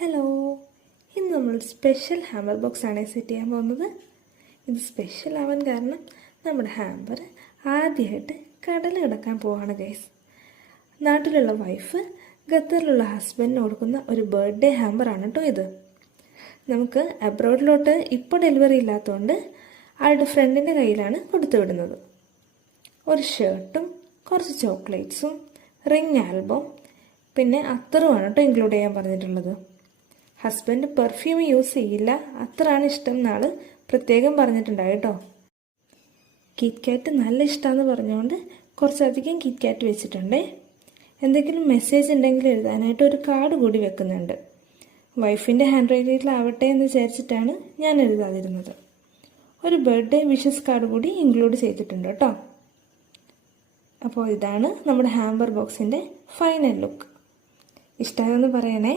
Hello, ഇന്ന് നമ്മൾ special hamper box ആണ് സെറ്റ് ചെയ്യാൻ പോകുന്നത്. ഇത് സ്പെഷ്യൽ ആവാൻ കാരണം നമ്മുടെ ഹാമ്പർ ആദ്യമായിട്ട് കടൽ കിടക്കാൻ പോവാണ് ഗൈസ്. നാട്ടിലുള്ള വൈഫ് ഖത്തറിലുള്ള ഹസ്ബൻഡിന് കൊടുക്കുന്ന ഒരു ബർത്ത്ഡേ ഹാമ്പറാണ് കേട്ടോ ഇത്. നമുക്ക് അബ്രോഡിലോട്ട് ഇപ്പോൾ ഡെലിവറി ഇല്ലാത്തതുകൊണ്ട് ആളുടെ ഫ്രണ്ടിൻ്റെ കയ്യിലാണ് കൊടുത്തു വിടുന്നത്. ഒരു ഷർട്ടും കുറച്ച് ചോക്ലേറ്റ്സും റിംഗ് ആൽബം പിന്നെ അത്തറുമാണ് കേട്ടോ ഇൻക്ലൂഡ് ചെയ്യാൻ പറഞ്ഞിട്ടുള്ളത്. ഹസ്ബൻഡ് പെർഫ്യൂം യൂസ് ചെയ്യില്ല, അത്രയാണ് ഇഷ്ടം എന്നാൾ പ്രത്യേകം പറഞ്ഞിട്ടുണ്ടായി കേട്ടോ. കിറ്റ് കാറ്റ് നല്ല ഇഷ്ടമാണെന്ന് പറഞ്ഞുകൊണ്ട് കുറച്ചധികം കിറ്റ് കാറ്റ് വെച്ചിട്ടുണ്ടേ. എന്തെങ്കിലും മെസ്സേജ് ഉണ്ടെങ്കിൽ എഴുതാനായിട്ട് ഒരു കാർഡ് കൂടി വെക്കുന്നുണ്ട്. വൈഫിൻ്റെ ഹാൻഡ് റൈറ്റിങ്ങിലാവട്ടെ എന്ന് വിചാരിച്ചിട്ടാണ് ഞാൻ എഴുതാതിരുന്നത്. ഒരു ബർത്ത്ഡേ വിഷസ് കാർഡ് കൂടി ഇൻക്ലൂഡ് ചെയ്തിട്ടുണ്ട് കേട്ടോ. അപ്പോൾ ഇതാണ് നമ്മുടെ ഹാമ്പർ ബോക്സിൻ്റെ ഫൈനൽ ലുക്ക്. ഇഷ്ടമായെന്ന് പറയണേ.